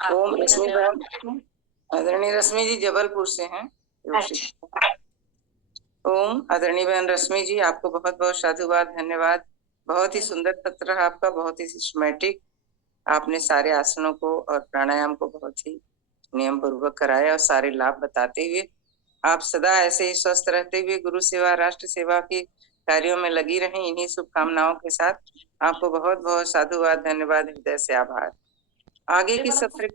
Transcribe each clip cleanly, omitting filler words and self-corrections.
ओम रश्मि बहन, आदरणीय रश्मि जी जबलपुर से हैं। ओम आदरणीय बहन रश्मि जी, आपको बहुत बहुत साधुवाद, धन्यवाद। बहुत ही सुंदर सत्र रहा आपका, बहुत ही सिस्टमेटिक। आपने सारे आसनों को और प्राणायाम को बहुत ही नियम पूर्वक कराया और सारे लाभ बताते हुए आप सदा ऐसे ही स्वस्थ रहते हुए गुरु सेवा, राष्ट्र सेवा के कार्यों में लगी रहें। इन्हीं शुभकामनाओं के साथ आपको बहुत बहुत साधुवाद, धन्यवाद, हृदय से आभार। आगे के सत्र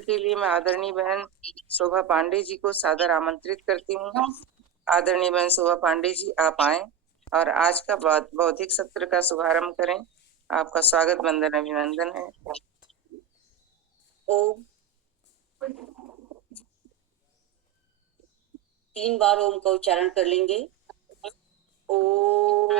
के लिए मैं आदरणीय बहन शोभा पांडे जी को सादर आमंत्रित करती हूँ। आदरणीय बहन शोभा पांडे जी, आप आए और आज का बौद्धिक सत्र का शुभारंभ करें। आपका स्वागत, वंदन, अभिनंदन है। ओम 3 बार ओम का उच्चारण कर लेंगे। ओम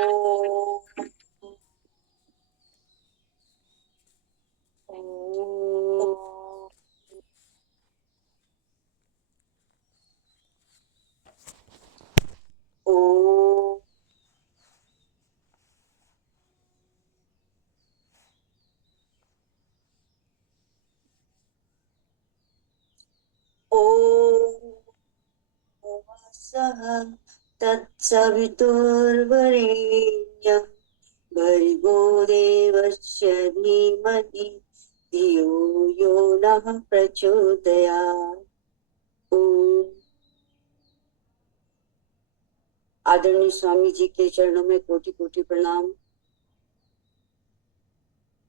तत्सवितुर्वरेण्यं भर्गो देवस्य धीमहि धियो यो नः प्रचोदयात्। ओम। आदरणीय स्वामी जी के चरणों में कोटि कोटि प्रणाम।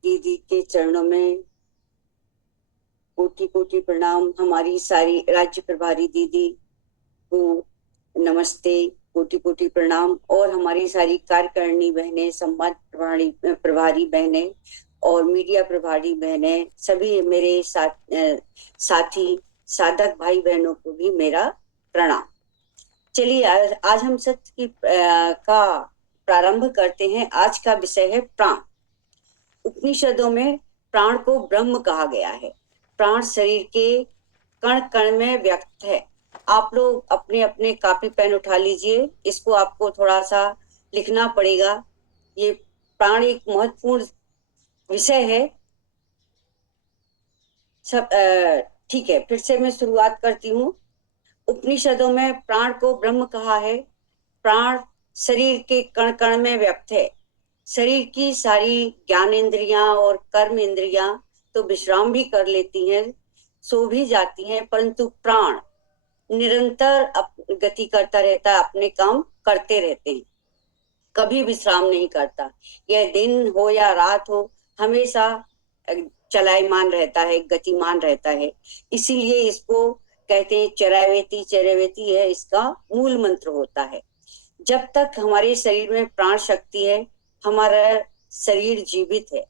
दीदी के चरणों में कोटि कोटि प्रणाम। हमारी सारी राज्य प्रभारी दीदी को नमस्ते, कोटि कोटि प्रणाम। और हमारी सारी कार्यकारिणी बहनें, संवाद प्रभारी बहनें और मीडिया प्रभारी बहनें, सभी मेरे साथी साधक भाई बहनों को भी मेरा प्रणाम। चलिए आज हम सत्र की का प्रारंभ करते हैं। आज का विषय है प्राण। उपनिषदों में प्राण को ब्रह्म कहा गया है। प्राण शरीर के कण कण में व्यक्त है। आप लोग अपने अपने कॉपी पेन उठा लीजिए, इसको आपको थोड़ा सा लिखना पड़ेगा। ये प्राण एक महत्वपूर्ण विषय है। सब ठीक है, फिर से मैं शुरुआत करती हूँ। उपनिषदों में प्राण को ब्रह्म कहा है। प्राण शरीर के कण कण में व्यक्त है। शरीर की सारी ज्ञान इंद्रियां और कर्म इंद्रियां तो विश्राम भी कर लेती हैं, सो भी जाती हैं, परंतु प्राण निरंतर गति करता रहता है, अपने काम करते रहते हैं, कभी विश्राम नहीं करता। यह दिन हो या रात हो, हमेशा चलायमान रहता है, गतिमान रहता है। इसीलिए इसको कहते हैं चरैवेति। चरैवेति है इसका मूल मंत्र होता है। जब तक हमारे शरीर में प्राण शक्ति है, हमारा शरीर जीवित है।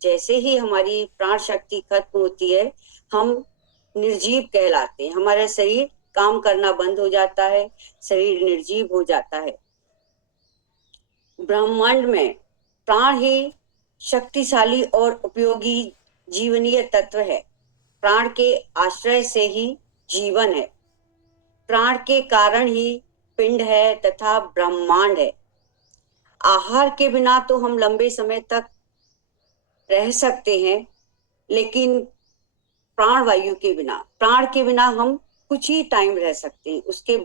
जैसे ही हमारी प्राण शक्ति खत्म होती है, हम निर्जीव कहलाते हैं। हमारा शरीर काम करना बंद हो जाता है, शरीर निर्जीव हो जाता है। ब्रह्मांड में प्राण ही शक्तिशाली और उपयोगी जीवनीय तत्व है। प्राण के आश्रय से ही जीवन है। प्राण के कारण ही पिंड है तथा ब्रह्मांड है। आहार के बिना तो हम लंबे समय तक रह सकते हैं, लेकिन प्राण के बिना हम कुछ ही टाइम रह सकते हैं। उसके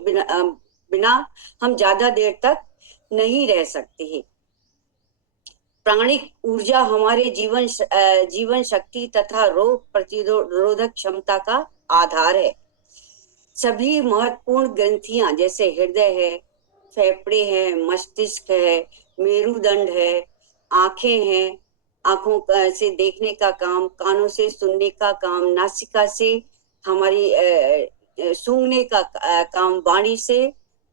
बिना हम ज्यादा देर तक नहीं रह सकते हैं। प्राणिक ऊर्जा हमारे जीवन शक्ति तथा रोग प्रतिरोधक क्षमता का आधार है। सभी महत्वपूर्ण ग्रंथियां जैसे हृदय है, फेफड़े हैं, मस्तिष्क है, मेरुदंड है, आंखें हैं, आंखों से देखने का काम, कानों से सुनने का काम, नासिका से हमारी सूंघने का काम, वाणी से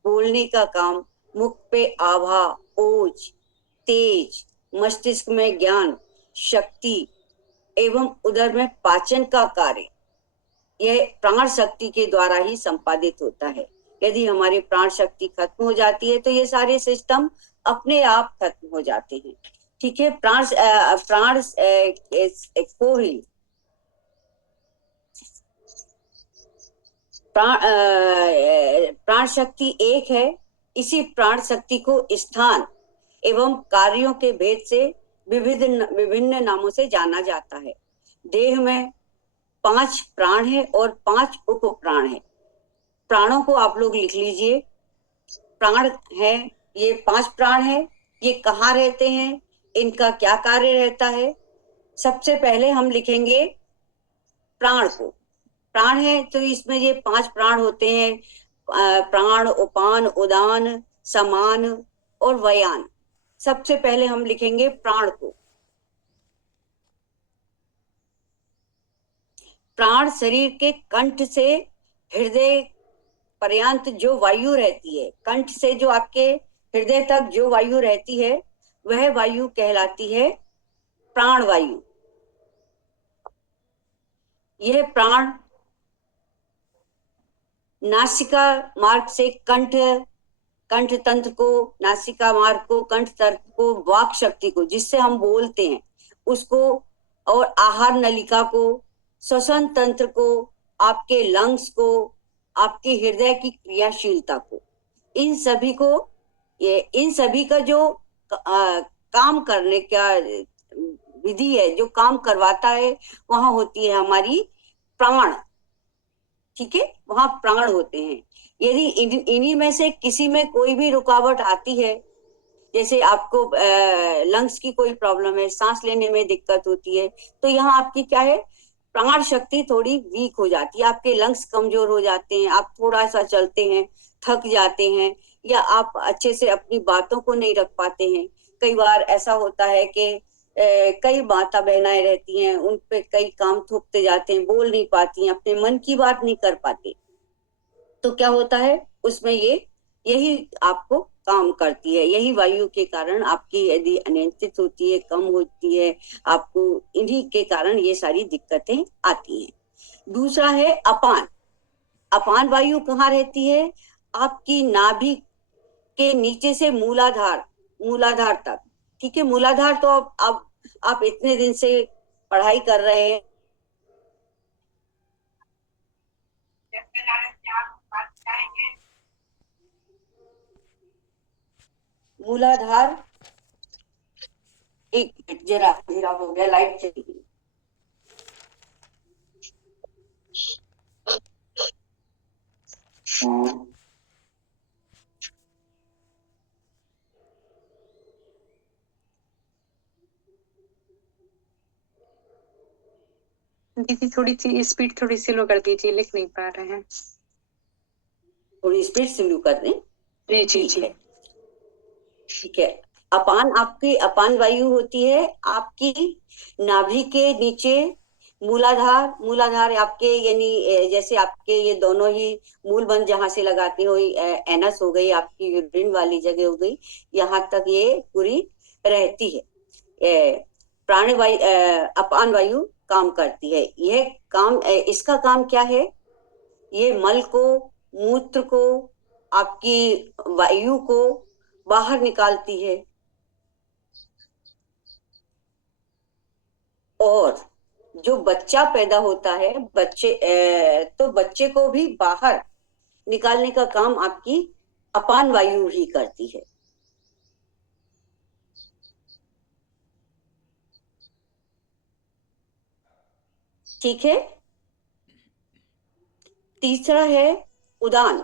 बोलने का काम, मुख पे आभा, ओज, तेज, मस्तिष्क में ज्ञान शक्ति एवं उदर में पाचन का कार्य, यह प्राण शक्ति के द्वारा ही संपादित होता है। यदि हमारी प्राण शक्ति खत्म हो जाती है तो ये सारे सिस्टम अपने आप खत्म हो जाते हैं। ठीक है, प्राण को ही प्राण शक्ति एक है। इसी प्राण शक्ति को स्थान एवं कार्यों के भेद से विभिन्न विभिन्न नामों से जाना जाता है। देह में 5 प्राण है और 5 उप प्राण है। प्राणों को आप लोग लिख लीजिए। प्राण है, ये 5 प्राण है। ये कहाँ रहते हैं, इनका क्या कार्य रहता है। सबसे पहले हम लिखेंगे प्राण को। प्राण है तो इसमें ये 5 प्राण होते हैं। प्राण, उपान, उदान, समान और व्यान। सबसे पहले हम लिखेंगे प्राण को। प्राण शरीर के कंठ से हृदय पर्यंत जो वायु रहती है, कंठ से जो आपके हृदय तक जो वायु रहती है, वह वायु कहलाती है प्राण वायु। यह प्राण नासिका मार्ग से कंठ तंत्र को, नासिका मार्ग को, कंठ तंत्र को, वाक शक्ति को, जिससे हम बोलते हैं उसको, और आहार नलिका को, श्वसन तंत्र को, आपके लंग्स को, आपके हृदय की क्रियाशीलता को, इन सभी का जो काम करने का विधि है, जो काम करवाता है, वहां होती है हमारी प्राण। ठीक है, वहां प्राण होते हैं। यदि इन्हीं में से किसी में कोई भी रुकावट आती है, जैसे आपको लंग्स की कोई प्रॉब्लम है, सांस लेने में दिक्कत होती है, तो यहाँ आपकी क्या है, प्राण शक्ति थोड़ी वीक हो जाती है, आपके लंग्स कमजोर हो जाते हैं, आप थोड़ा सा चलते हैं, थक जाते हैं, या आप अच्छे से अपनी बातों को नहीं रख पाते हैं। कई बार ऐसा होता है कि कई माता बहनाएं रहती हैं, उन पे कई काम थोपते जाते हैं, बोल नहीं पाती हैं, अपने मन की बात नहीं कर पाती। तो क्या होता है उसमें, यही आपको काम करती है। यही वायु के कारण आपकी यदि अनियंत्रित होती है, कम होती है, आपको इन्हीं के कारण ये सारी दिक्कतें आती हैं। दूसरा है अपान। अपान वायु कहाँ रहती है, आपकी नाभि के नीचे से मूलाधार तक। ठीक है, मूलाधार तो अब आप इतने दिन से पढ़ाई कर रहे हैं, मूलाधार। एक मिनट, जरा अंधेरा हो गया, लाइट चली गई। दीदी थोड़ी सी स्पीड थोड़ी स्लो कर दीजिए, लिख नहीं पा रहे हैं। थोड़ी स्पीड स्लो कर दें। जी जी जी। ठीक है। अपान, आपकी अपान वायु होती है आपकी नाभि के नीचे, मूलाधार आपके, यानी जैसे आपके ये दोनों ही मूल बंद जहां से लगाते हो, एनस हो गई, आपकी यूरिन वाली जगह हो गई, यहाँ तक ये पूरी रहती है। प्राण वायु, अपान वायु काम करती है। यह काम, इसका काम क्या है, ये मल को, मूत्र को, आपकी वायु को बाहर निकालती है, और जो बच्चा पैदा होता है, तो बच्चे को भी बाहर निकालने का काम आपकी अपान वायु ही करती है। ठीक है। तीसरा है उदान।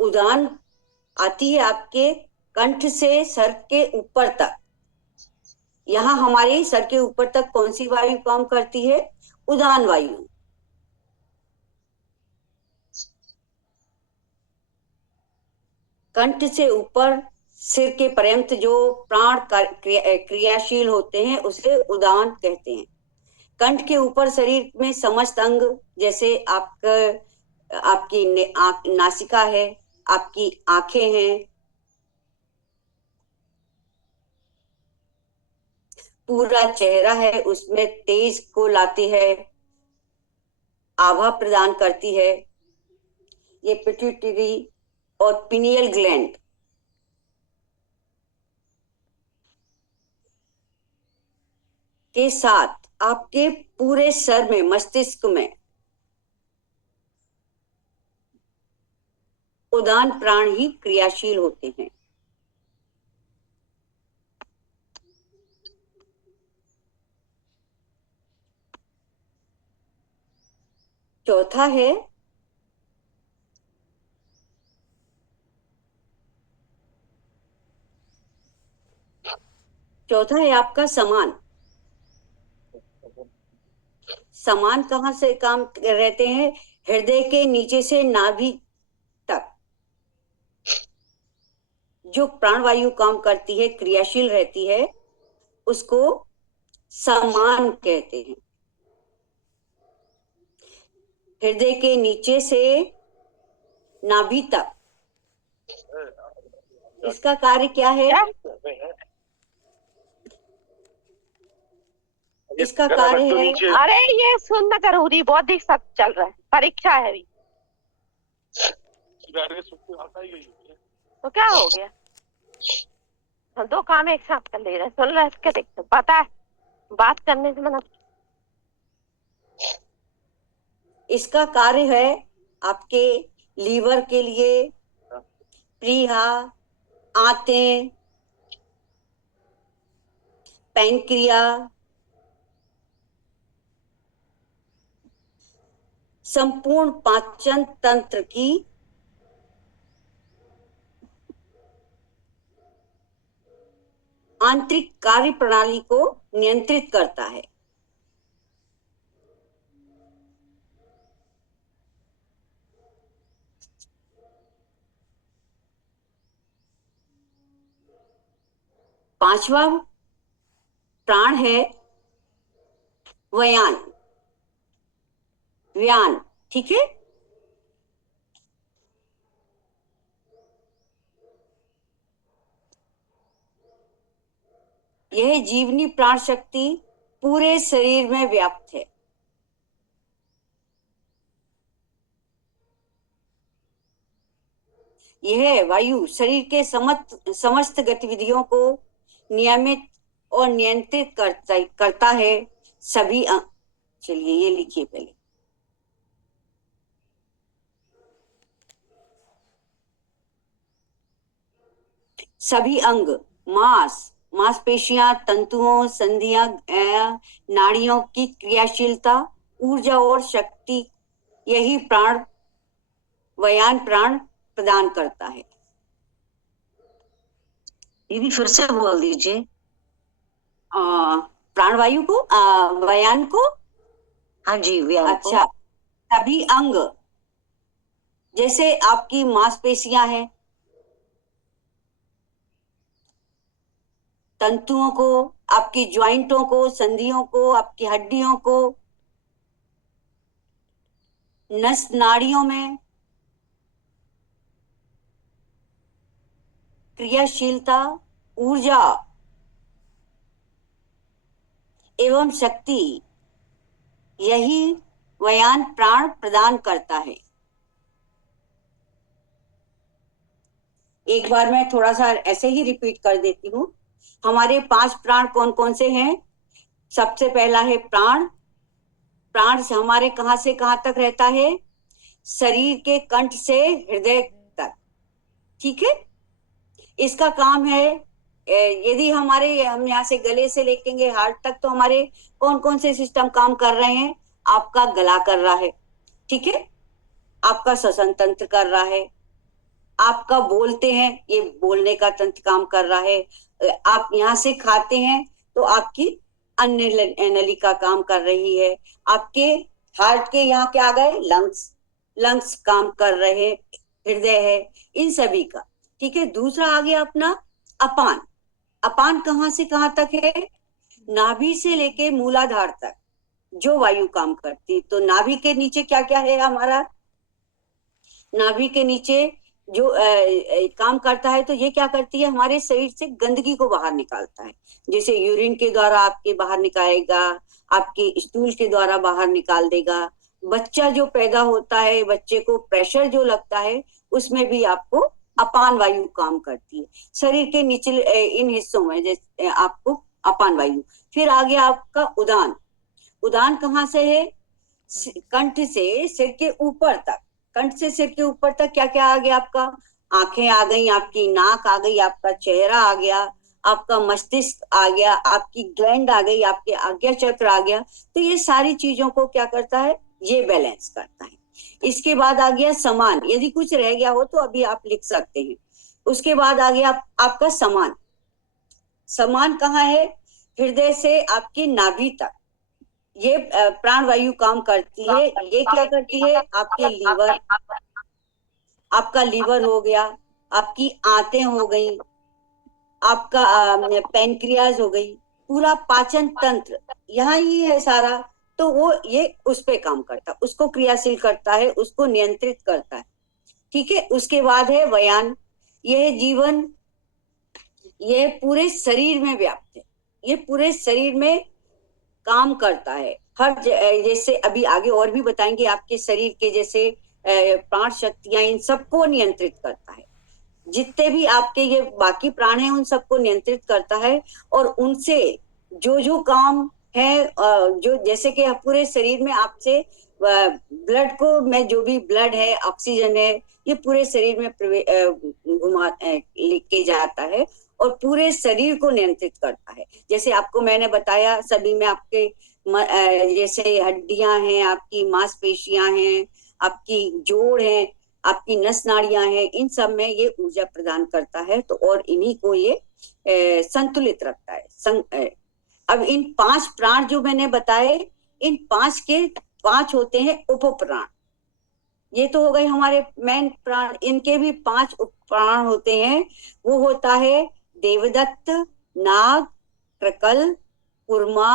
उदान आती है आपके कंठ से सर के ऊपर तक। यहाँ हमारी सर के ऊपर तक कौन सी वायु काम करती है, उदान वायु। कंठ से ऊपर सिर के पर्यंत जो प्राण क्रियाशील होते हैं, उसे उदान कहते हैं। कंठ के ऊपर शरीर में समस्त अंग, जैसे आपकी नासिका है, आपकी आंखें हैं, पूरा चेहरा है, उसमें तेज को लाती है, आभा प्रदान करती है। ये पिट्यूटरी और पिनियल ग्लैंड के साथ आपके पूरे सर में, मस्तिष्क में उदान प्राण ही क्रियाशील होते हैं। चौथा है आपका समान। समान कहाँ से काम रहते हैं? हृदय के नीचे से नाभि तक जो प्राणवायु काम करती है, क्रियाशील रहती है, उसको समान कहते हैं। हृदय के नीचे से नाभि तक इसका कार्य क्या है? इसका कार्य है, अरे ये सुनना जरूरी, बौद्धिक सब चल रहा है, परीक्षा है अभी। तो क्या हो गया? हम दो काम एक साथ कर ले रहे हैं, सुन रहे हैं, देखते पता है बात करने से मतलब। इसका कार्य है आपके लीवर के लिए, प्लीहा, आंतें, पैंक्रिया, संपूर्ण पाचन तंत्र की आंतरिक कार्य प्रणाली को नियंत्रित करता है। पांचवा प्राण है व्यान। व्यान, ठीक है? यह जीवनी प्राण शक्ति पूरे शरीर में व्याप्त है। यह वायु शरीर के समस्त गतिविधियों को नियमित और नियंत्रित करता है। सभी चलिए ये लिखिए पहले। सभी अंग, मांसपेशियां, तंतुओं, संधियां, नाड़ियों की क्रियाशीलता, ऊर्जा और शक्ति यही व्यान प्राण प्रदान करता है। दीदी फिर से बोल दीजिए। प्राणवायु को, व्यान को। हाँ जी, व्यान को। अच्छा, सभी अंग, जैसे आपकी मांसपेशियां हैं, तंतुओं को, आपकी ज्वाइंटों को, संधियों को, आपकी हड्डियों को, नस नाड़ियों में क्रियाशीलता, ऊर्जा एवं शक्ति यही व्यान प्राण प्रदान करता है। एक बार मैं थोड़ा सा ऐसे ही रिपीट कर देती हूँ। हमारे 5 प्राण कौन कौन से हैं? सबसे पहला है प्राण। प्राण से हमारे कहां से कहां तक रहता है? शरीर के कंठ से हृदय तक, ठीक है? इसका काम है, यदि हम यहाँ से गले से लेकेंगे हार्ट तक, तो हमारे कौन कौन से सिस्टम काम कर रहे हैं? आपका गला कर रहा है, ठीक है? आपका श्वसन तंत्र कर रहा है, आपका बोलते हैं, ये बोलने का तंत्र काम कर रहा है। आप यहाँ से खाते हैं तो आपकी अन्य नलिका काम कर रही है। आपके हार्ट के यहाँ क्या आ गए? लंग्स काम कर रहे हैं, हृदय है, इन सभी का, ठीक है? दूसरा आ गया अपना अपान। अपान कहाँ से कहाँ तक है? नाभि से लेके मूलाधार तक जो वायु काम करती। तो नाभि के नीचे क्या क्या है हमारा? नाभि के नीचे जो काम करता है, तो ये क्या करती है? हमारे शरीर से गंदगी को बाहर निकालता है। जैसे यूरिन के द्वारा आपके बाहर निकालेगा, आपके स्टूल के द्वारा बाहर निकाल देगा। बच्चा जो पैदा होता है, बच्चे को प्रेशर जो लगता है, उसमें भी आपको अपान वायु काम करती है। शरीर के निचले इन हिस्सों में जैसे आपको अपान वायु। फिर आ गया आपका उदान। उदान कहाँ से है? कंठ से सिर के ऊपर तक, कंठ से सिर के ऊपर तक क्या क्या आ गया आपका? आंखें आ गई, आपकी नाक आ गई, आपका चेहरा आ गया, आपका मस्तिष्क आ गया, आपकी ग्लैंड आ गई, आपके आज्ञा चक्र आ गया। तो ये सारी चीजों को क्या करता है? ये बैलेंस करता है। इसके बाद आ गया समान। यदि कुछ रह गया हो तो अभी आप लिख सकते हैं। उसके बाद आ गया आपका समान। समान कहाँ है? हृदय से आपकी नाभि तक ये प्राण वायु काम करती है। ये क्या करती है? आपके लीवर, आपका लीवर हो गया, आपकी आंतें हो गई, आपका पैनक्रियाज हो गई, पूरा पाचन तंत्र यहाँ ही है सारा। तो वो ये उस पे काम करता है, उसको क्रियाशील करता है, उसको नियंत्रित करता है। ठीक है। उसके बाद है व्यान। यह जीवन, ये पूरे शरीर में व्याप्त है, ये पूरे शरीर में काम करता है। जैसे अभी आगे और भी बताएंगे, आपके शरीर के जैसे प्राण शक्तियां, इन सबको नियंत्रित करता है। जितने भी आपके ये बाकी प्राण हैं उन सबको नियंत्रित करता है। और उनसे जो जो काम है, जो जैसे कि पूरे शरीर में आपसे ब्लड को में जो भी ब्लड है, ऑक्सीजन है, ये पूरे शरीर में घुमा लेके जाता है और पूरे शरीर को नियंत्रित करता है। जैसे आपको मैंने बताया, सभी में आपके जैसे हड्डियां हैं, आपकी मांसपेशियां हैं, आपकी जोड़ है, आपकी नस नाड़ियां हैं, इन सब में ये ऊर्जा प्रदान करता है। तो और इन्हीं को ये संतुलित रखता है। अब इन 5 प्राण जो मैंने बताए, इन 5 के 5 होते हैं उपप्राण। ये तो हो गए हमारे मेन प्राण। इनके भी 5 उप प्राण होते हैं। वो होता है देवदत्त, नाग, क्रकल, कुर्मा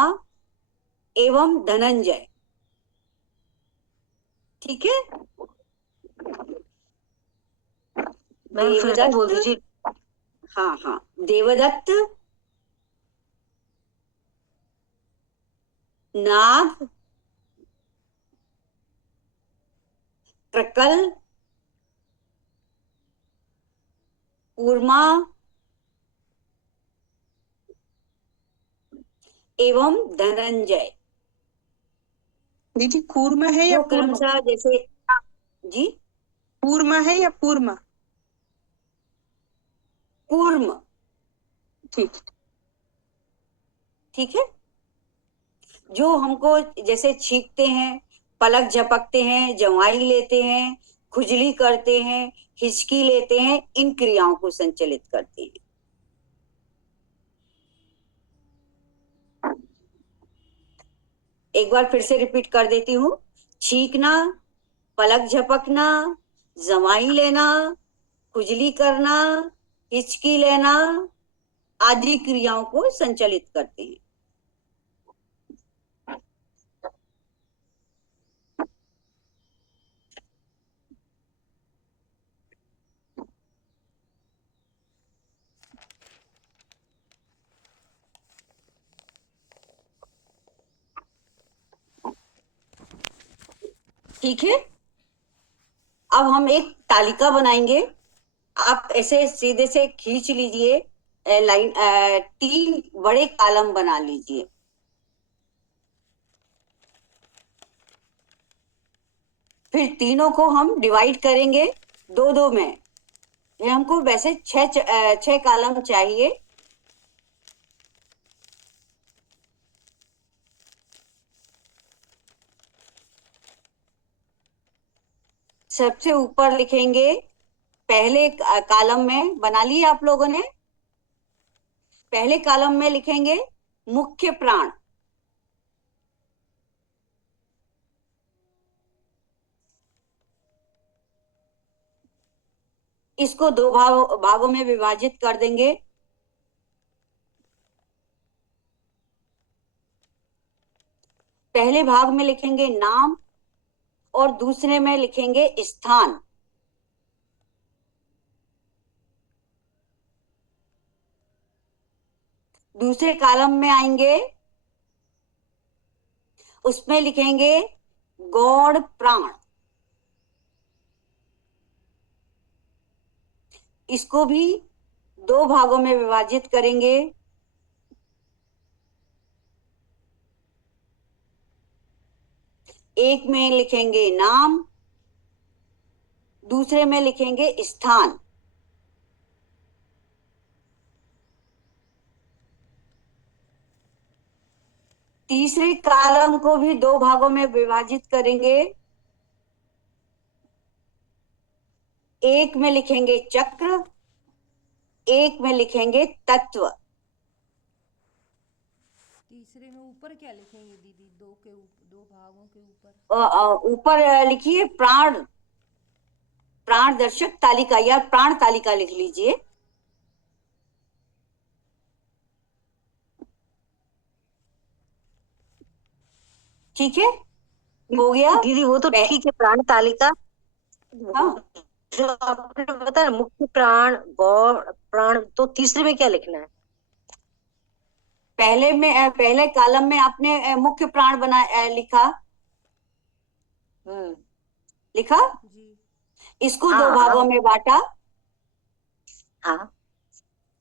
एवं धनंजय। ठीक है। मैम फिर से बोल देवदत्त, दीजिए। हाँ हाँ, देवदत्त, नाग, क्रकल, कूर्मा एवं धनंजय। दीदी कूर्मा है या जो पूर्मा? क्रमशः जैसे, जी, कूर्मा है या पूर्मा? कूर्म। ठीक। ठीक है। जो हमको जैसे छींकते हैं, पलक झपकते हैं, जवाई लेते हैं, खुजली करते हैं, हिचकी लेते हैं, इन क्रियाओं को संचालित करते हैं। एक बार फिर से रिपीट कर देती हूँ। छींकना, पलक झपकना, जवाई लेना, खुजली करना, हिचकी लेना आदि क्रियाओं को संचालित करते हैं। ठीक है। अब हम एक तालिका बनाएंगे। आप ऐसे सीधे से खींच लीजिए लाइन, 3 बड़े कॉलम बना लीजिए। फिर तीनों को हम डिवाइड करेंगे 2-2 में। ये हमको वैसे 6 कॉलम चाहिए। सबसे ऊपर लिखेंगे, पहले कॉलम में बना लिए आप लोगों ने। पहले कॉलम में लिखेंगे मुख्य प्राण। इसको 2 भागों में विभाजित कर देंगे। पहले भाग में लिखेंगे नाम और दूसरे में लिखेंगे स्थान। दूसरे कॉलम में आएंगे, उसमें लिखेंगे गौड़ प्राण। इसको भी 2 भागों में विभाजित करेंगे। एक में लिखेंगे नाम दूसरे में लिखेंगे स्थान। तीसरे कॉलम को भी दो भागों में विभाजित करेंगे। एक में लिखेंगे चक्र, एक में लिखेंगे तत्व। तीसरे में ऊपर क्या लिखेंगे दीदी? दो भागों के ऊपर ऊपर लिखिए प्राण, प्राण दर्शक तालिका या प्राण तालिका लिख लीजिए। ठीक है, हो गया दीदी वो तो ठीक है, प्राण तालिका। हाँ, जो आपने बताया मुख्य प्राण, गौण प्राण, तो तीसरे में क्या लिखना है? पहले कॉलम में आपने मुख्य प्राण बना लिखा लिखा जी। इसको दो भागों में बांटा। हाँ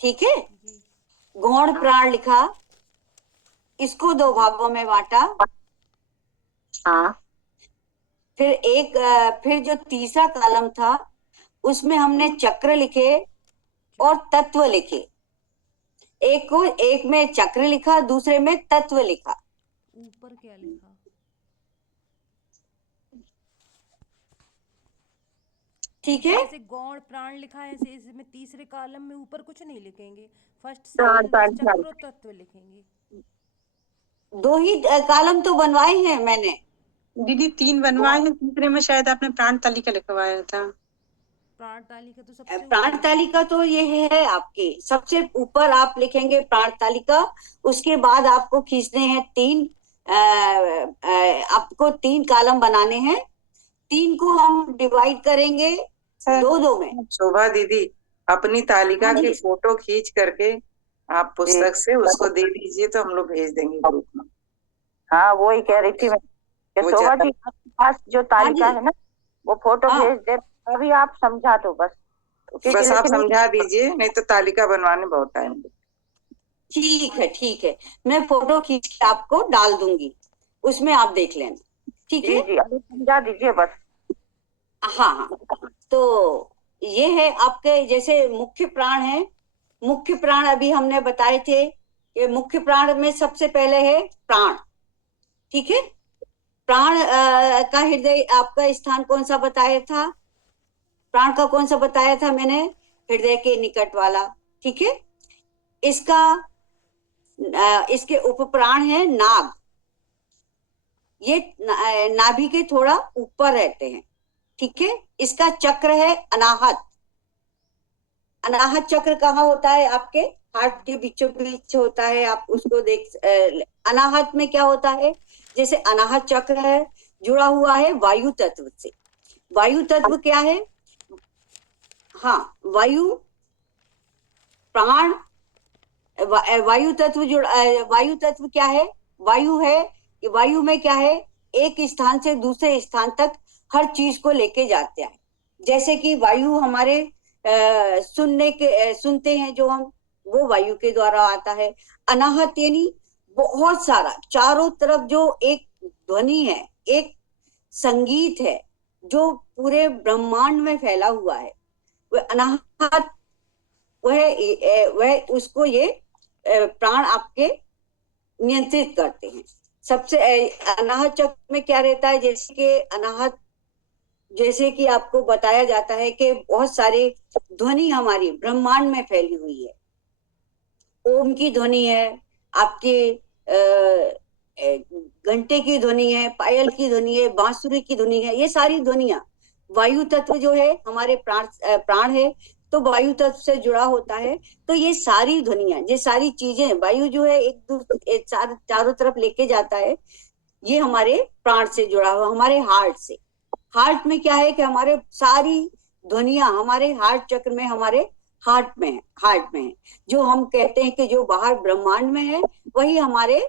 ठीक है, जी। गौण प्राण लिखा, इसको दो भागों में बांटा। हाँ। फिर जो तीसरा कॉलम था उसमें हमने चक्र लिखे और तत्व लिखे। एक में चक्र लिखा, दूसरे में तत्व लिखा। ऊपर क्या लिखा? ठीक है, जैसे गौण प्राण लिखा है, ऐसे इसमें तीसरे कॉलम में ऊपर कुछ नहीं लिखेंगे, फर्स्ट प्राण, सेकंड प्राण, बस चक्र और तत्व लिखेंगे। दो ही कॉलम तो बनवाए हैं मैंने दीदी 3 बनवाए हैं, तीसरे में शायद आपने प्राण तालिका लिखवाया था। प्राण तालिका तो सबसे प्राण तालिका तो ये है आपके सबसे ऊपर, आप लिखेंगे प्राण तालिका। उसके बाद आपको खींचने हैं आपको 3 कॉलम बनाने हैं। 3 को हम डिवाइड करेंगे दो में। शोभा दीदी, अपनी तालिका की फोटो खींच करके आप पुस्तक से उसको दे दीजिए तो हम लोग भेज देंगे ग्रुप में। हाँ वही कह रही थी मैं कि वो शोभा ज्यादा- जी आपके पास जो तालिका हाँ जी। है ना, वो फोटो हाँ। भेज दे, अभी आप समझा दो बस। क्योंकि बस आप लेकिन समझा दीजिए, नहीं तो तालिका बनवाने बहुत टाइम लगेगा। ठीक है, मैं फोटो खींच के आपको डाल दूंगी, उसमें आप देख लेना। ठीक जी है, जी अभी समझा दीजिए बस। हाँ। तो ये है आपके जैसे मुख्य प्राण है। मुख्य प्राण अभी हमने बताए थे कि मुख्य प्राण में सबसे पहले है प्राण। ठीक है, प्राण का हृदय आपका स्थान कौन सा बताया था? प्राण का कौन सा बताया था मैंने? हृदय के निकट वाला। ठीक है, इसके उपप्राण है नाग। ये नाभि के थोड़ा ऊपर रहते हैं। ठीक है, इसका चक्र है अनाहत। अनाहत चक्र कहाँ होता है? आपके हार्ट के बीचों बीच होता है, आप उसको अनाहत में क्या होता है? जैसे अनाहत चक्र है, जुड़ा हुआ है वायु तत्व से। वायु तत्व क्या है? हाँ, वायु प्राण, वायु तत्व वायु तत्व क्या है? वायु है। वायु में क्या है? एक स्थान से दूसरे स्थान तक हर चीज को लेके जाते हैं। जैसे कि वायु हमारे सुनते हैं जो हम, वो वायु के द्वारा आता है। अनाहत यानी बहुत सारा, चारों तरफ जो एक ध्वनि है, एक संगीत है जो पूरे ब्रह्मांड में फैला हुआ है, वह अनाहत, वह उसको ये प्राण आपके नियंत्रित करते हैं। सबसे अनाहत चक्र में क्या रहता है? जैसे कि अनाहत, जैसे कि आपको बताया जाता है कि बहुत सारे ध्वनि हमारी ब्रह्मांड में फैली हुई है। ओम की ध्वनि है, आपके घंटे की ध्वनि है, पायल की ध्वनि है, बांसुरी की ध्वनि है। ये सारी ध्वनियां, वायु तत्व जो है हमारे प्राण है तो वायु तत्व से जुड़ा होता है। तो ये सारी ध्वनियां, ये सारी चीजें, वायु जो है एक दूसरे चारों तरफ लेके जाता है। ये हमारे प्राण से जुड़ा हुआ, हमारे हार्ट से। हार्ट में क्या है कि हमारे सारी ध्वनियां हमारे हार्ट चक्र में, हमारे हार्ट में है। जो हम कहते हैं कि जो बाहर ब्रह्मांड में है वही हमारे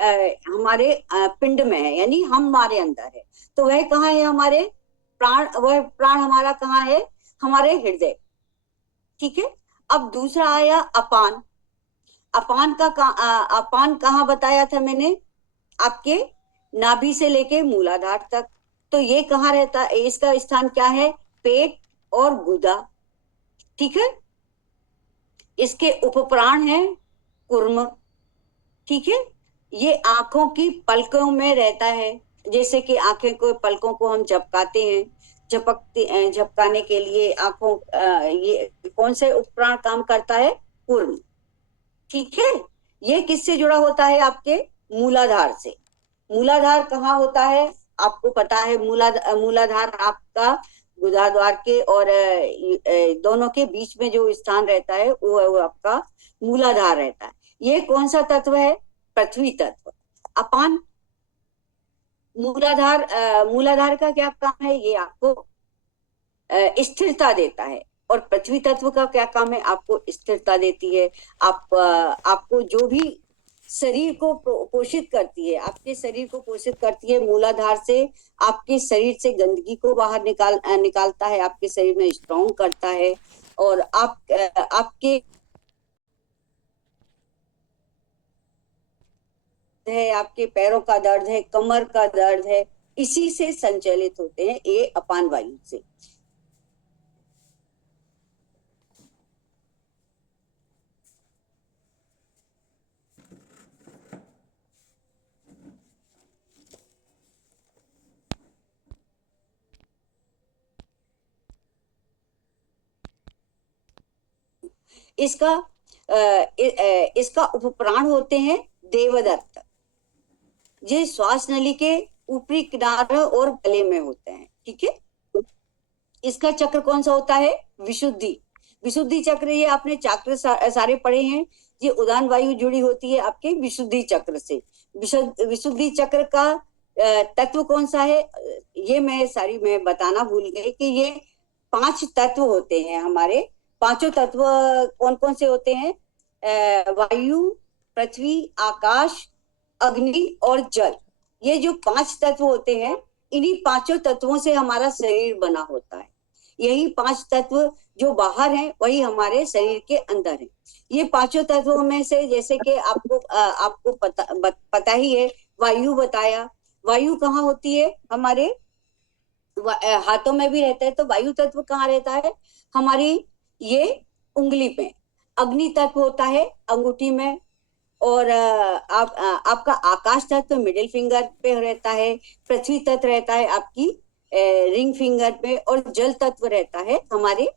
पिंड में है, यानी हमारे अंदर है। तो वह कहाँ है? हमारे प्राण, वह प्राण हमारा कहाँ है? हमारे हृदय। ठीक है, अब दूसरा आया अपान। अपान कहाँ बताया था मैंने? आपके नाभि से लेके मूलाधार तक। तो ये कहाँ रहता है? इसका स्थान क्या है? पेट और गुदा, ठीक है। इसके उपप्राण है कुर्म, ठीक है। ये आंखों की पलकों में रहता है, जैसे कि आंखें को पलकों को हम झपकाते हैं, झपकाने के लिए आंखों ये कौन से उपप्राण काम करता है? कुर्म, ठीक है। ये किससे जुड़ा होता है? आपके मूलाधार से। मूलाधार कहाँ होता है? आपको पता है मूलाधार आपका गुदाद्वार के और दोनों के बीच में जो स्थान रहता है वो आपका मूलाधार रहता है। ये कौन सा तत्व है? पृथ्वी तत्व। अपान मूलाधार का क्या काम है? ये आपको स्थिरता देता है। और पृथ्वी तत्व का क्या काम है? आपको स्थिरता देती है। आपको जो भी शरीर को पोषित करती है, आपके शरीर को पोषित करती है मूलाधार से। आपके शरीर से गंदगी को बाहर निकालता है, आपके शरीर में स्ट्रॉन्ग करता है। और आपके है, आपके पैरों का दर्द है, कमर का दर्द है, इसी से संचालित होते हैं, ये अपान वायु से। इसका उपप्राण होते हैं देवदत्त। ये श्वास नली के ऊपरी किनारे और गले में होते हैं, ठीक है। इसका चक्र कौन सा होता है? विशुद्धि चक्र। ये आपने चक्र सारे पढ़े हैं। ये उदान वायु जुड़ी होती है आपके विशुद्धि चक्र से। विशुद्धि चक्र का तत्व कौन सा है? ये मैं बताना भूल गई कि ये 5 तत्व होते हैं हमारे। पांचों तत्व कौन कौन से होते हैं? वायु, पृथ्वी, आकाश, अग्नि और जल। ये जो 5 तत्व होते हैं, इन्हीं 5 तत्वों से हमारा शरीर बना होता है। यही 5 तत्व जो बाहर हैं वही हमारे शरीर के अंदर है। ये 5 तत्वों में से जैसे कि आपको पता ही है, वायु बताया। वायु कहाँ होती है? हमारे हाथों में भी रहता है। तो वायु तत्व कहाँ रहता है? हमारी ये उंगली पे। अग्नि तत्व होता है अंगूठी में। और आपका आकाश तत्व मिडिल फिंगर पे रहता है। पृथ्वी तत्व रहता है आपकी रिंग फिंगर पे। और जल तत्व रहता है हमारे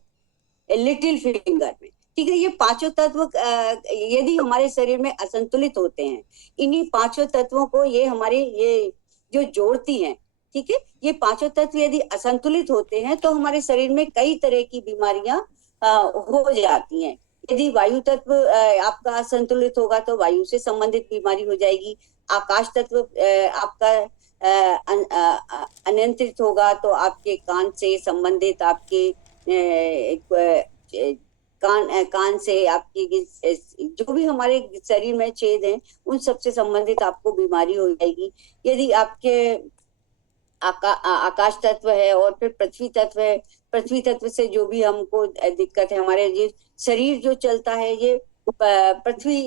लिटिल फिंगर में, ठीक है। ये 5 तत्व यदि हमारे शरीर में असंतुलित होते हैं, इन्हीं 5 तत्वों को ये हमारे ये जो जोड़ती हैं, ठीक है। ये 5 तत्व यदि असंतुलित होते हैं तो हमारे शरीर में कई तरह की बीमारियां हो जाती हैं। यदि वायु तत्व आपका असंतुलित होगा तो वायु से संबंधित बीमारी हो जाएगी। आकाश तत्व आपका अनियंत्रित होगा तो आपके कान से संबंधित, आपके कान से आपकी जो भी हमारे शरीर में छेद हैं उन सब से संबंधित आपको बीमारी हो जाएगी। यदि आपके आकाश तत्व है और फिर पृथ्वी तत्व है, पृथ्वी तत्व से जो भी हमको दिक्कत है, हमारे ये शरीर जो चलता है ये पृथ्वी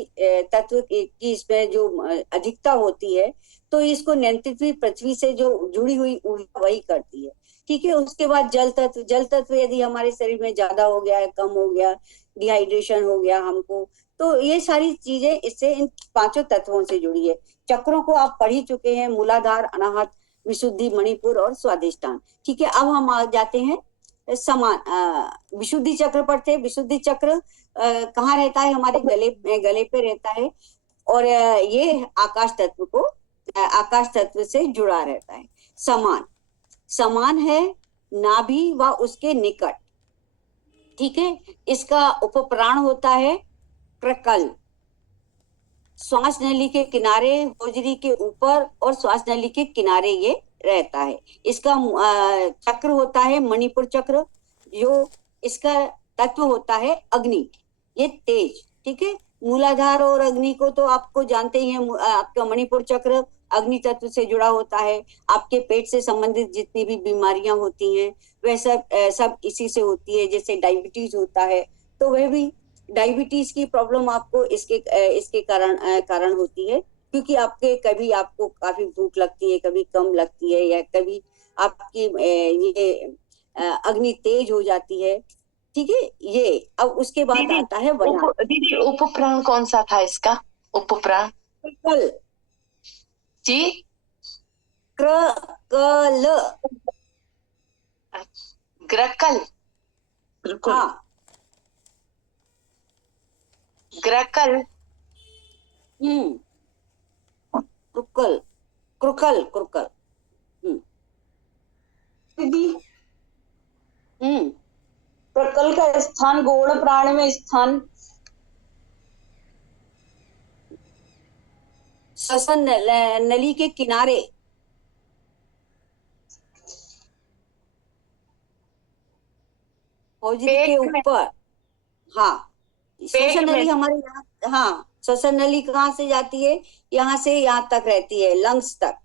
तत्व की इसमें जो अधिकता होती है, तो इसको नियंत्रित भी पृथ्वी से जो जुड़ी हुई ऊर्जा वही करती है, ठीक है। उसके बाद जल तत्व यदि हमारे शरीर में ज्यादा हो गया है, कम हो गया, डिहाइड्रेशन हो गया हमको, तो ये सारी चीजें इससे इन 5 तत्वों से जुड़ी है। चक्रों को आप पढ़ ही चुके हैं, मूलाधार, अनाहत, विशुद्धि, मणिपुर और स्वादिष्ठान, ठीक है। अब हम आ जाते हैं समान विशुद्धि चक्र पर थे। विशुद्धि चक्र कहाँ रहता है? हमारे गले पे रहता है। और ये आकाश तत्व से जुड़ा रहता है। समान है नाभि व उसके निकट, ठीक है। इसका उपप्राण होता है क्रकल। श्वास नली के किनारे, होजरी के ऊपर और श्वास नली के किनारे ये रहता है। इसका चक्र होता है मणिपुर चक्र। जो इसका तत्व होता है अग्नि, ये तेज, ठीक है। मूलाधार और अग्नि को तो आपको जानते ही हैं। आपका मणिपुर चक्र अग्नि तत्व से जुड़ा होता है। आपके पेट से संबंधित जितनी भी बीमारियां होती हैं वह सब इसी से होती है। जैसे डायबिटीज होता है तो वह भी डायबिटीज की प्रॉब्लम आपको इसके कारण होती है, क्योंकि कभी आपको काफी भूख लगती है, कभी कम लगती है, या कभी आपकी ये अग्नि तेज हो जाती है। ठीक है, ये अब उसके बाद दीदी, आता है वयान। दीदी उपप्राण कौन सा था इसका? उपप्राण कल जी, कल ग्रकल, हाँ ग्रकल, क्रुकल क्रुकल क्रुकल दीदी हम्म प्रकल का स्थान गौड़ प्राण में स्थान श्वसन नली के किनारे, होजरी के पेट में, ऊपर। हाँ, श्वसन पेट में। नली हमारे यहाँ, हाँ श्वसन नली कहाँ से जाती है? यहाँ से यहाँ तक रहती है, लंग्स तक।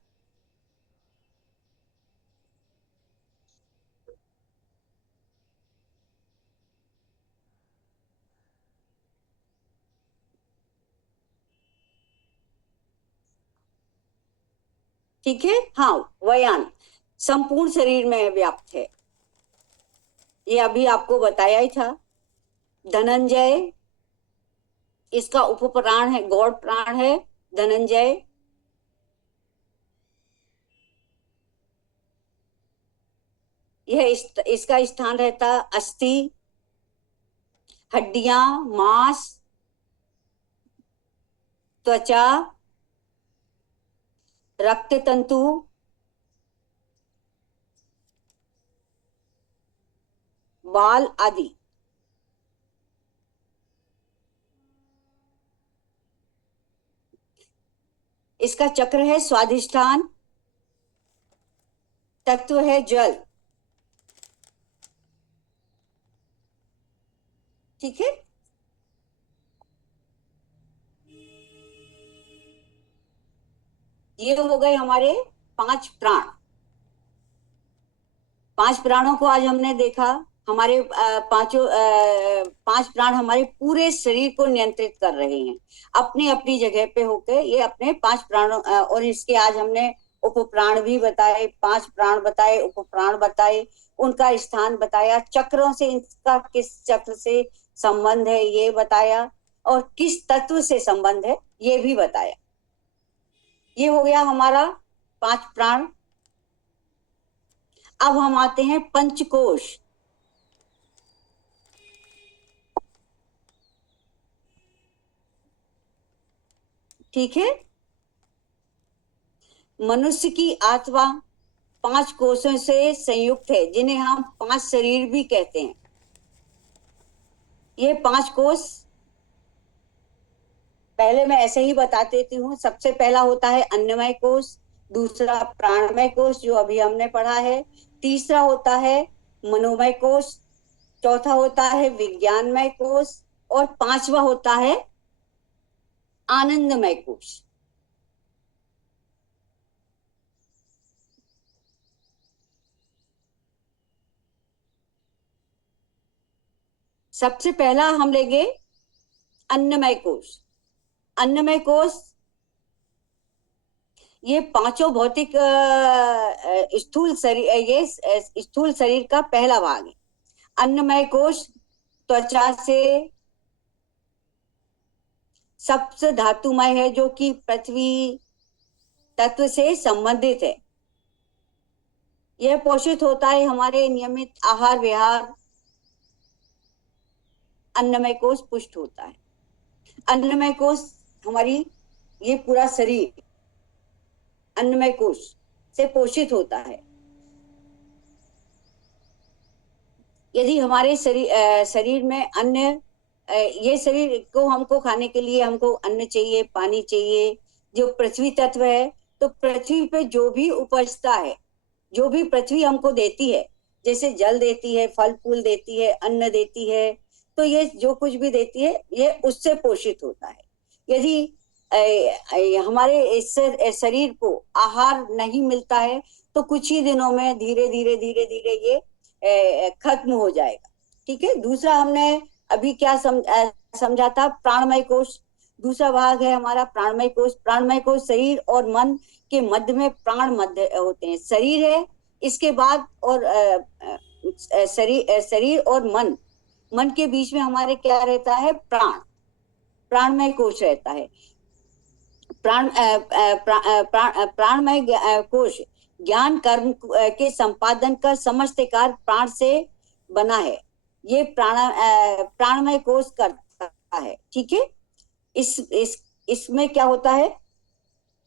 ठीक है, हाँ वयान संपूर्ण शरीर में व्याप्त है, ये अभी आपको बताया ही था। धनंजय इसका उपप्राण है, गौड़ प्राण है धनंजय। यह इसका स्थान रहता अस्थि, हड्डियां, मांस, त्वचा, रक्त तंतु, बाल आदि। इसका चक्र है स्वाधिष्ठान, तत्व है जल। ठीक है, ये हो गए हमारे 5 प्राण। 5 प्राणों को आज हमने देखा। हमारे पांचों 5 प्राण हमारे पूरे शरीर को नियंत्रित कर रहे हैं, अपनी अपनी जगह पे होके ये अपने 5 प्राणों और इसके आज हमने उपप्राण भी बताए, 5 प्राण बताए, उपप्राण बताए, उनका स्थान बताया, चक्रों से इनका किस चक्र से संबंध है ये बताया, और किस तत्व से संबंध है ये भी बताया। ये हो गया हमारा 5 प्राण। अब हम आते हैं पंचकोश। ठीक है, मनुष्य की आत्मा 5 कोशों से संयुक्त है, जिन्हें हम 5 शरीर भी कहते हैं। ये 5 कोश पहले मैं ऐसे ही बता देती हूँ। सबसे पहला होता है अन्नमय कोश, दूसरा प्राणमय कोश जो अभी हमने पढ़ा है, तीसरा होता है मनोमय कोश, चौथा होता है विज्ञानमय कोश, और 5वां होता है आनंदमय कोश। सबसे पहला हम लेंगे अन्नमय कोश। अन्नमय कोश ये पांचों भौतिक स्थूल शरीर, ये स्थूल शरीर का पहला भाग है। अन्नमय कोश त्वचा से सबसे धातुमय है, जो कि पृथ्वी तत्व से संबंधित है। यह पोषित होता है हमारे नियमित आहार विहार, अन्नमय कोश पुष्ट होता है। अन्नमय कोश हमारी ये पूरा शरीर अन्नमय कोश से पोषित होता है। यदि हमारे शरीर में अन्न, ये शरीर को हमको खाने के लिए हमको अन्न चाहिए, पानी चाहिए, जो पृथ्वी तत्व है, तो पृथ्वी पे जो भी उपजता है, जो भी पृथ्वी हमको देती है, जैसे जल देती है, फल फूल देती है, अन्न देती है, तो ये जो कुछ भी देती है ये उससे पोषित होता है। यदि हमारे इस शरीर को आहार नहीं मिलता है तो कुछ ही दिनों में धीरे धीरे धीरे धीरे ये खत्म हो जाएगा। ठीक है, दूसरा हमने अभी क्या समझा था, प्राणमय कोश। दूसरा भाग है हमारा प्राणमय कोश। प्राणमय कोश शरीर और मन के मध्य में प्राण मध्य होते हैं। शरीर है, इसके बाद और शरीर और मन के बीच में हमारे क्या रहता है? प्राणमय कोश रहता है। प्राणमय कोश ज्ञान कर्म के संपादन का समस्त कार्य प्राण से बना है। ये प्राणमय कोश करता है। ठीक है। इसमें क्या होता है?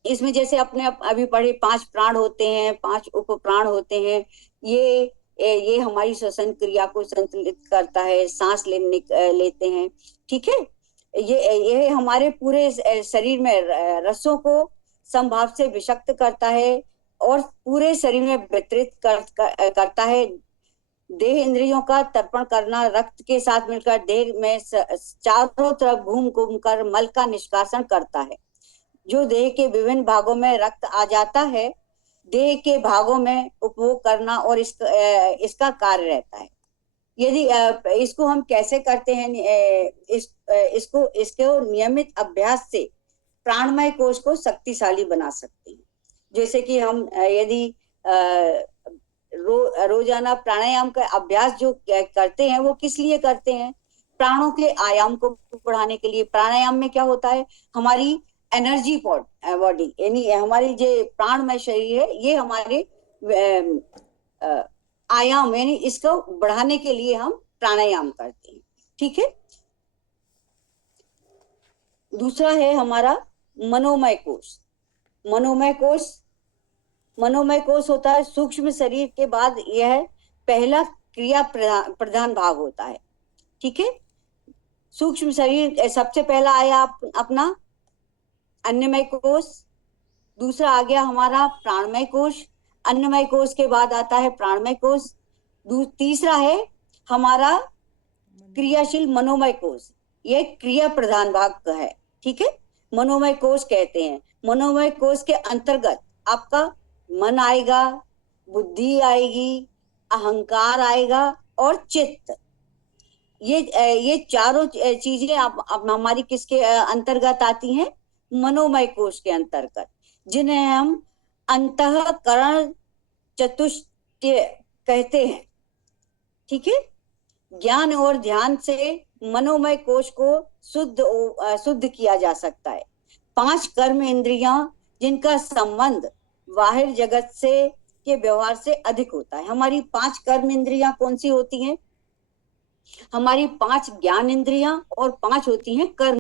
इसमें जैसे अपने अभी पढ़े 5 प्राण होते हैं, 5 उप प्राण होते हैं। ये हमारी श्वसन क्रिया को संतुलित करता है, सांस लेते हैं। ठीक है। ये हमारे पूरे शरीर में रसों को संभाव से विषक्त करता है और पूरे शरीर में वितरित करता है। देह इंद्रियों का तर्पण करना, रक्त के साथ मिलकर देह में चारों तरफ घूम कर मल का निष्कासन करता है। जो देह के विभिन्न भागों में रक्त आ जाता है, देह के भागों में उपभोग करना और इसका कार्य रहता है। यदि इसको हम कैसे करते हैं? इसको नियमित अभ्यास से प्राणमय कोश को शक्तिशाली बना सकते हैं। जैसे कि हम यदि रोजाना प्राणायाम का अभ्यास जो करते हैं, वो किस लिए करते हैं? प्राणों के आयाम को बढ़ाने के लिए। प्राणायाम में क्या होता है? हमारी एनर्जी बॉडी, यानी हमारी जो प्राणमय शरीर है, ये हमारे आयाम यानी इसको बढ़ाने के लिए हम प्राणायाम करते हैं। ठीक है। दूसरा है हमारा मनोमय कोश। मनोमय कोश होता है सूक्ष्म शरीर के बाद यह पहला क्रिया प्रधान भाग होता है। ठीक है। सूक्ष्म शरीर सबसे पहला आया अपना अन्नमय कोश, दूसरा आ गया हमारा प्राणमय कोश, अन्नमय कोश के बाद आता है प्राणमय कोश, तीसरा है हमारा क्रियाशील मनोमय कोश। ये क्रिया प्रधान भाग है। ठीक है। मनोमय कोश कहते हैं। मनोमय कोश के अंतर्गत आपका मन आएगा, बुद्धि आएगी, अहंकार आएगा और चित्त। ये चारों चीजें हमारी किसके अंतर्गत आती हैं? मनोमय कोश के अंतर्गत, जिन्हें हम अंतःकरण चतुष्टय कहते हैं। ठीक है। ज्ञान और ध्यान से मनोमय कोश को शुद्ध किया जा सकता है। 5 कर्म इंद्रियां जिनका संबंध बाहर जगत से के व्यवहार से अधिक होता है। हमारी 5 कर्म इंद्रियां कौन सी होती हैं? हमारी 5 ज्ञान इंद्रियां और 5 होती हैं कर्म